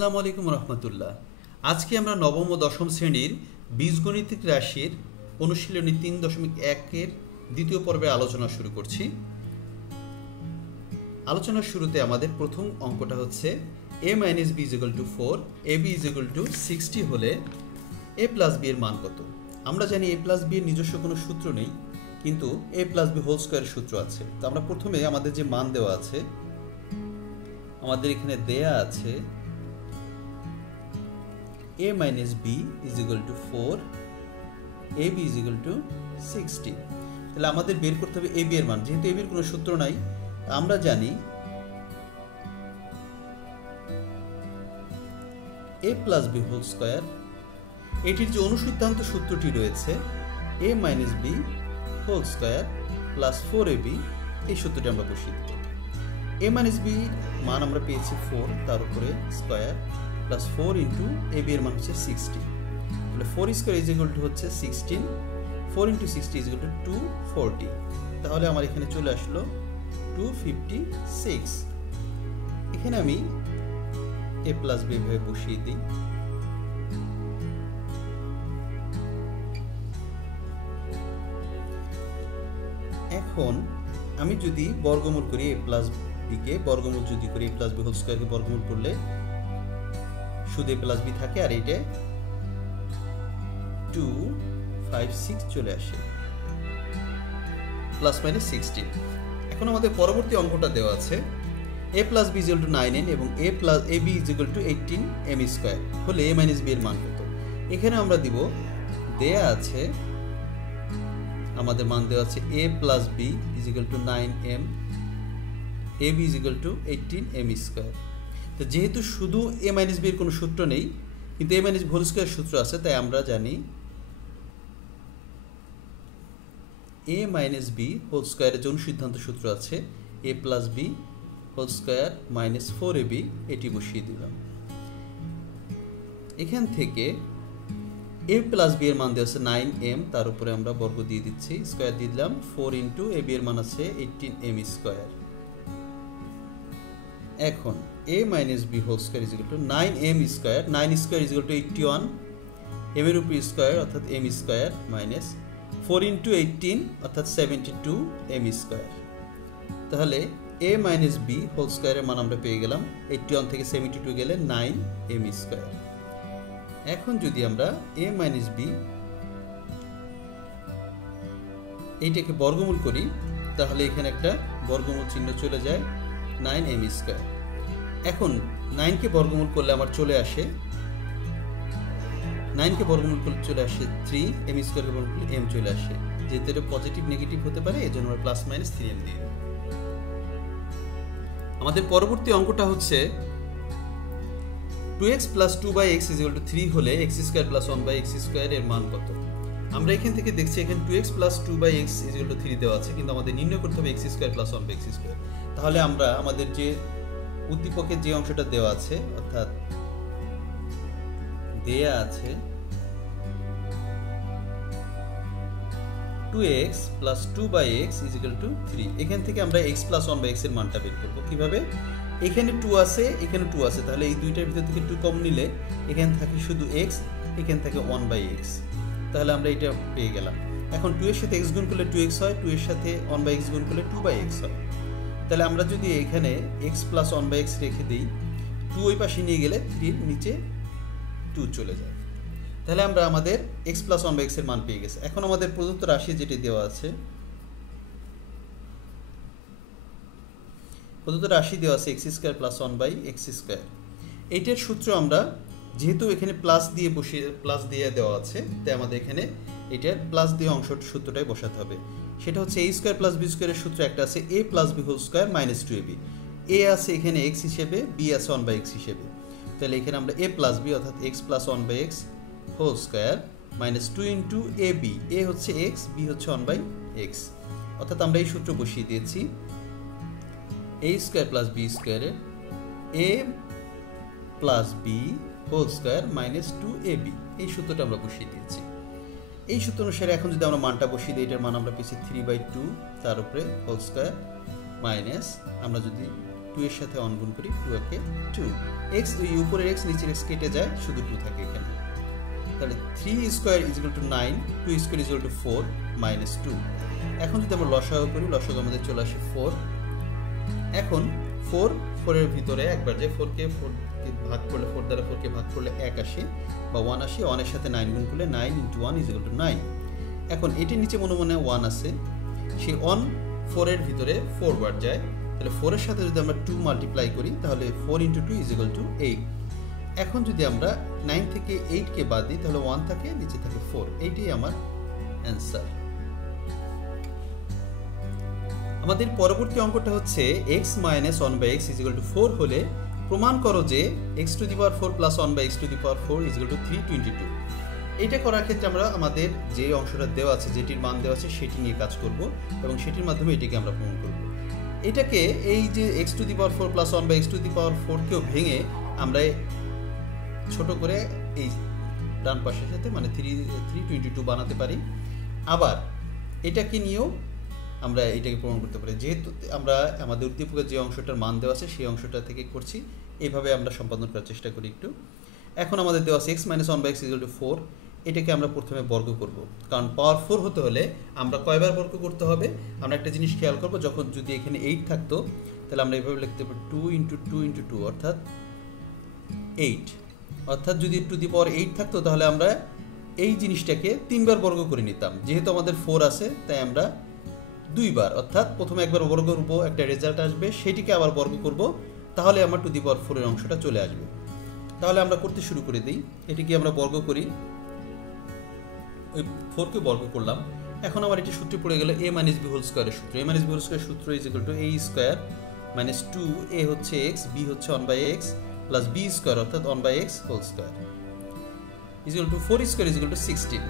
আসসালামু আলাইকুম রহমতুল্লাহ। আজকে আমরা নবম ও দশম শ্রেণীর বীজগণিতিক রাশির অনুশীলনী 3.1-এর দ্বিতীয় পর্বে আলোচনা শুরু করছি। আলোচনার শুরুতে আমাদের প্রথম অঙ্কটা হচ্ছে a - b = 4, ab = 60 হলে a + b এর মান কত। আমরা জানি a + b এর নিজস্ব কোনো সূত্র নেই, কিন্তু a + b হোল স্কয়ারের সূত্র আছে। তো আমরা প্রথমে আমাদের যে মান দেওয়া আছে, আমাদের এখানে দেয়া আছে a - b = 4, ab = 60। তাহলে আমাদের বের করতে হবে ab এর মান। যেহেতু ab এর কোনো সূত্র নাই, আমরা জানি a + b হোল স্কয়ার, এটির যে অনুসিদ্ধান্ত সূত্রটি রয়েছে a - b whole square plus 4ab, এই সূত্রটি আমরা বসিয়ে দেব। a - b মান আমরা পেয়েছি 4, তার উপরে স্কয়ার প্লাস 4 ইন্টু ab এর মান হচ্ছে 60। তাহলে 4 স্কয়ার হচ্ছে 16, 4 ইন্টু 60 240। তাহলে আমার এখানে চলে আসলো 256। এখানে আমি a + b ভাবে বসিয়ে দিই। এখন আমি যদি বর্গমূল করি a + b কে, বর্গমূল যদি করি a + b হোল স্কয়ারকে বর্গমূল করলে শুধু a + b থাকে, আর এটা 256 চলে আসে, প্লাস মাইনাস 16। এখন আমাদের পরবর্তী অঙ্কটা দেওয়া আছে a + b = 9n এবং ab = 18m² হলে a - b এর মান কত। এখানে আমরা দিব, দেয়া আছে আমাদের মান দেওয়া আছে a + b = 9m, ab = 18m²। তো যেহেতু শুধু a - b এর কোনো সূত্র নেই, কিন্তু a - b হোল স্কয়ার সূত্র আছে, তাই আমরা জানি a - b হোল স্কয়ারের যে অনুসিদ্ধান্ত সূত্র আছে a + b whole square minus 4ab, এটি বসিয়ে দিলাম। এখান থেকে a + b এর মান দেওয়া আছে 9m, তার উপরে আমরা বর্গ দিয়ে দিচ্ছি, স্কয়ার দিয়ে দিলাম, 4 ইন্টু ab এর মান আছে 18m²। এখন a - b whole square = 9m², 9² = 81, m এর উপর স্কয়ার অর্থাৎ m² মাইনাস 4 ইন্টু 18 অর্থাৎ 72m²। তাহলে a - b হোল স্কয়ারের মান আমরা পেয়ে গেলাম, 81 থেকে 72 গেলে 9m²। এখন যদি আমরা a - b এইটাকে বর্গমূল করি, তাহলে এখানে একটা বর্গমূল চিহ্ন চলে যায়, 9m²। এখন 9 কে বর্গমূল করলে আমার চলে আসে 9 কে বর্গমূল করলে চলে আসে 3, m² কে বর্গমূল করলে m চলে আসে। যেহেতু এটা পজিটিভ নেগেটিভ হতে পারে, এজন্য আমরা প্লাস মাইনাস 3m দিই। আমাদের পরবর্তী অঙ্কটা হচ্ছে 2x + 2x = 3 হলে x² + 1/x² এর মান কত। আমরা এখান থেকে দেখছি এখানে 2x + 2x = 3 দেওয়া আছে, কিন্তু আমাদের নির্ণয় করতে হবে x² + 1/x²। তাহলে আমরা আমাদের যে উদ্দীপকের যে অংশটা দেওয়া আছে, অর্থাৎ দেয়া আছে 2x + 2x = 3, এখান থেকে আমরা x + 1/x এর মানটা বের করব। কিভাবে? এখানে 2 আছে, এখানে 2 আছে, তাহলে এই দুইটার ভিতর থেকে 2 কম নিলে এখানে থাকে শুধু x, এখানে থাকে 1/x। তাহলে আমরা এটা পেয়ে গেলাম। এখন 2 এর সাথে x গুণ করলে 2x হয়, 2 এর সাথে 1/x গুণ করলে 2/x হয়। তাহলে আমরা যদি এখানে x + 1/x রেখে দিই, 2 ওই পাশে নিয়ে গেলে 3 এর নিচে 2 চলে যায়। তাহলে আমরা আমাদের x + 1/x এর মান পেয়ে গেছি। এখন আমাদের প্রদত্ত রাশি যেটি দেওয়া আছে, প্রদত্ত রাশি দেওয়া আছে x² + 1/x²। এইটার সূত্র আমরা, যেহেতু এখানে প্লাস দিয়ে দেওয়া আছে, তাই আমাদের এখানে এটার প্লাস দিয়ে অংশটা সূত্রটাই বসাতে হবে। সেটা হচ্ছে a² + b² এর সূত্র একটা আছে a + b whole square minus 2ab। a আছে এখানে x হিসেবে, b আছে 1/x হিসেবে। তাহলে এখানে আমরা a + b অর্থাৎ x + 1/x whole square minus 2 into ab, a হচ্ছে x, b হচ্ছে 1/x, অর্থাৎ আমরা এই সূত্র বসিয়ে দিয়েছি a² + b² a + b whole square minus 2ab, এই সূত্রটা আমরা বসিয়ে দিয়েছি। এই সূত্র অনুসারে এখন যদি আমরা মানটা বসিয়ে দিই, এটার মান আমরা পেয়েছি 3/2, তার উপরে হোল স্কয়ার মাইনাস আমরা যদি 2 2 এর সাথে 1 গুণ করি, 2 একে 2, x ওই উপরের x নিচের x কেটে যায়, শুধু 2 থাকে এখানে। তাহলে 3 square is equal two 9, 2 square is equal to 4 minus 2। এখন যদি আমরা লসাগু করি, লসাগু আমাদের চলে আসে 4। এখন 4 এর ভিতরে একবার যে 4 কে ভাগ করলে, 4 দ্বারা 4 কে ভাগ করলে 1 আসে বা 1 আসে, 1 এর সাথে 9 গুণ করলে 9 × 1 ইজ ইকুয়াল টু 9। এখন এটির নিচে মনে মনে 1 আছে, সেই 1 4 এর ভিতরে 4 বার যায়, তাহলে 4 এর সাথে যদি আমরা 2 মাল্টিপ্লাই করি তাহলে 4 × 2 ইজ ইকুয়াল টু 8। এখন যদি আমরা 9 থেকে 8 কে বাদ দিই তাহলে 1 থাকে, নিচে থাকে 4। এইটাই আমার অ্যান্সার। আমাদের পরবর্তী অঙ্কটা হচ্ছে x - 1/x = 4 হলে প্রমাণ করো যে x⁴ + 1/x⁴ = 322। এটা করার ক্ষেত্রে আমরা আমাদের যে অংশটা দেওয়া আছে, যেটির মান দেওয়া আছে সেটি নিয়ে কাজ করব এবং সেটির মাধ্যমে এটাকে আমরা প্রমাণ করব। এটাকে এই যে x⁴ + 1/x⁴ কেও ভেঙে আমরা ছোট করে এই ডান পাশের সাথে মানে 322 বানাতে পারি। আবার এটাকে নিয়েও আমরা এটাকে প্রমাণ করতে পারি। যেহেতু আমরা আমাদের উদ্দীপকের যে অংশটার মান দেওয়া আছে সেই অংশটা থেকে করছি, এইভাবে আমরা সম্পাদন করার চেষ্টা করি একটু। এখন আমাদের দেওয়া আছে x - 1/x = 4। এটাকে আমরা প্রথমে বর্গ করব, কারণ পাওয়ার 4 হতে হলে আমরা কয়বার বর্গ করতে হবে। আমরা একটা জিনিস খেয়াল করব, যখন যদি এখানে 8 থাকতো তাহলে আমরা এইভাবে লিখতে পারি 2 × 2 × 2 অর্থাৎ 8। অর্থাৎ যদি টু দি পাওয়ার 8 থাকতো তাহলে আমরা এই জিনিসটাকে 3 বার বর্গ করে নিতাম। যেহেতু আমাদের 4 আছে তাই আমরা 2 বার, অর্থাৎ প্রথমে একবার বর্গ করব, একটা রেজাল্ট আসবে, সেটিকে আবার বর্গ করব, তাহলে আমার টু দি পাওয়ার 4 এর অংশটা চলে আসবে। তাহলে আমরা করতে শুরু করে দিই। এটিকে আমরা বর্গ করি, ওই 4 কে বর্গ করলাম। এখন আমার এটি সূত্রে পড়ে গেল a - b হোল স্কয়ারের সূত্র। a - b হোল স্কয়ার সূত্র is equal two a square minus 2, a হচ্ছে x, b হচ্ছে 1/x প্লাস b স্কয়ার অর্থাৎ 1/x whole square is equal to 4 square is equal to 16।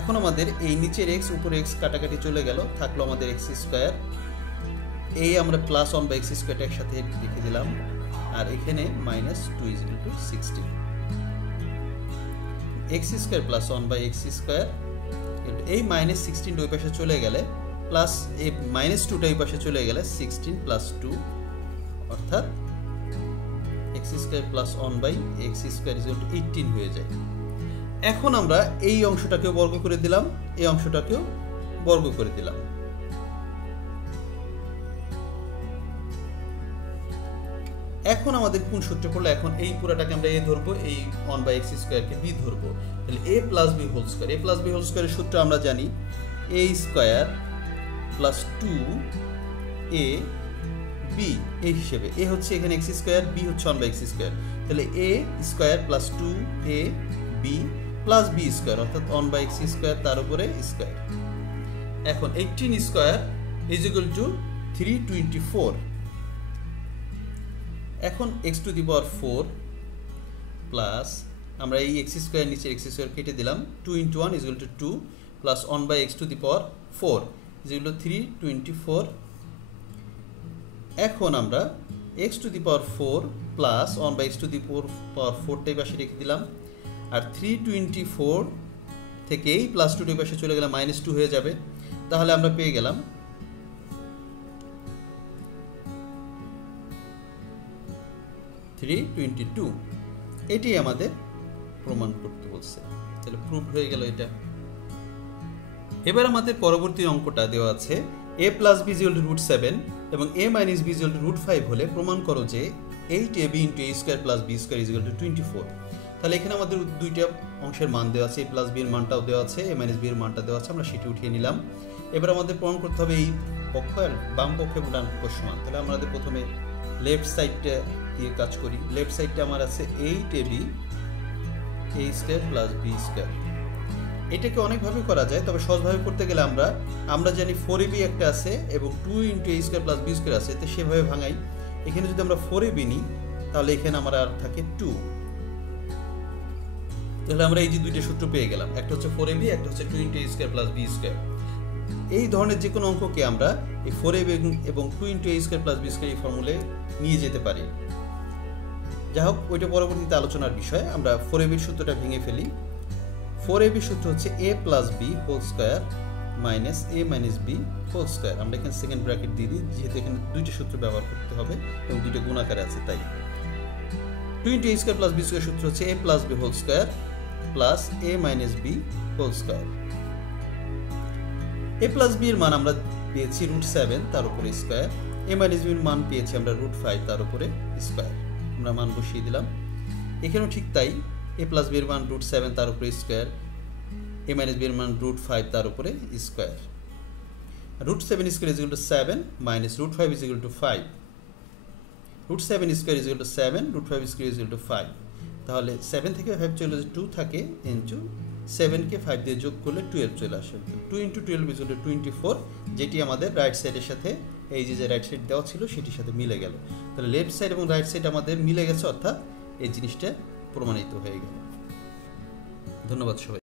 এখন আমাদের এই নিচের x উপরে x কাটাকাটি চলে গেল, থাকলো আমাদের x স্কয়ার। এই আমরা প্লাস 1/x স্কয়ারটা একসাথে লিখে দিলাম, আর এখানে minus 2 is equal to 16। x square plus 1/x square, এই মাইনাস 16 ওই পাশে চলে গেলে প্লাস এই মাইনাস 2টা এই পাশে চলে গেলে 16 প্লাস 2 অর্থাৎ x square plus 1/x square is equal two 18 হয়ে যায়। এখন আমরা এই অংশটাকেও বর্গ করে দিলাম, এই অংশটাকেও বর্গ করে দিলাম। এখন আমাদের কোন সূত্রে পড়লো? এখন এই পুরাটাকে আমরা a ধরবো, এই 1/x স্কয়ারকে b ধরবো। তাহলে a + b whole square, a + b whole স্কয়ারের সূত্র আমরা জানি a square plus 2a b এই হিসেবে। a হচ্ছে এখানে x স্কয়ার, b হচ্ছে 1/x স্কয়ার। তাহলে a square plus 2a b plus b square অর্থাৎ 1/x স্কয়ার তার উপরে স্কয়ার। এখন 18 স্কয়ার ইজ ইকুয়াল টু 324। এখন x⁴ প্লাস আমরা এই x স্কয়ার নিচে x স্কয়ার কেটে দিলাম, 2 × 1 is equal two 2 plus 1/x⁴ is equal two 324। এখন আমরা x⁴ প্লাস 1/x⁴ টাই পাশে রেখে দিলাম, আর 324 থেকে এই প্লাস 2 পাশে চলে গেলে মাইনাস 2 হয়ে যাবে। তাহলে আমরা পেয়ে গেলাম 322। এটি আমাদের প্রমাণ করতে বলছে, তাহলে প্রুভড হয়ে গেল এটা। এবার আমাদের পরবর্তী অঙ্কটা দেওয়া আছে a + b = √7 এবং a - b = √5 হলে প্রমাণ করো যে 8ab × a² + b² = 24। তাহলে এখানে আমাদের দুইটা অংশের মান দেওয়া আছে, a + b এর মানটাও দেওয়া আছে, a - b এর মানটা দেওয়া আছে, আমরা সেটি উঠিয়ে নিলাম। এবার আমাদের প্রমাণ করতে হবে এই পক্ষ আর বাম পক্ষ এবং ডান পক্ষ সমান। তাহলে আমাদের প্রথমে লেফট সাইডটা দিয়ে কাজ করি। লেফট সাইডটা আমার আছে 8ab a² + b²। এটাকে অনেকভাবে করা যায়, তবে সহজভাবে করতে গেলে আমরা জানি 4ab একটা আছে এবং 2 × a² + b² আছে, তো সেভাবে ভাঙাই। এখানে যদি আমরা 4ab নিই তাহলে এখানে আমার আর থাকে 2। তাহলে আমরা এই যে দুইটা সূত্র পেয়ে গেলাম, একটা হচ্ছে 4ab, একটা হচ্ছে 2 × a² + b²। এই ধরনের যে কোনো অঙ্ককে আমরা এই 4ab এবং 2 × a² + b² এই ফর্মুলায় নিয়ে যেতে পারি। যাই হোক, ওইটা পরবর্তীতে আলোচনার বিষয়। আমরা 4ab সূত্রটা ভেঙে ফেলি। 4ab সূত্র হচ্ছে a + b whole square minus A minus B whole square. আমরা এখানে সেকেন্ড ব্র্যাকেট দিয়ে দিই, যেহেতু এখানে দুইটা সূত্র ব্যবহার করতে হবে এবং দুইটা গুণাকারে আছে তাই। 2 × a square plus B square সূত্র হচ্ছে A plus B whole square plus A minus B whole square. A plus B এর মান আমরা পেয়েছি √7 তার উপরে স্কোয়ার, এ মাইনাস বি এর মান পেয়েছি আমরা √5 তার উপরে স্কোয়ার। আমরা মান বসিয়ে দিলাম। এখানেও ঠিক তাই, এ প্লাস বি এর মান √7 তার উপরে স্কোয়ার, এ মাইনাস বি এর মান √5 তার উপরে square. √7 square is equal two 7 minus √5 is equal two 5। √7 square is equal two 7, √5 square is equal two 5। তাহলে 7 থেকে 5 চলে যে 2 থাকে, ইনটু 7কে 5 দিয়ে যোগ করলে 12 চলে আসে। 2 × 12 ইজ ইকুয়াল টু 24, যেটি আমাদের রাইট সাইডের সাথে এই যে রাইট সাইড দেওয়া ছিল সেটির সাথে মিলে গেল। তাহলে লেফট সাইড এবং রাইট সাইড আমাদের মিলে গেছে, অর্থাৎ এই জিনিসটা প্রমাণিত হয়ে গেল। ধন্যবাদ সবাই।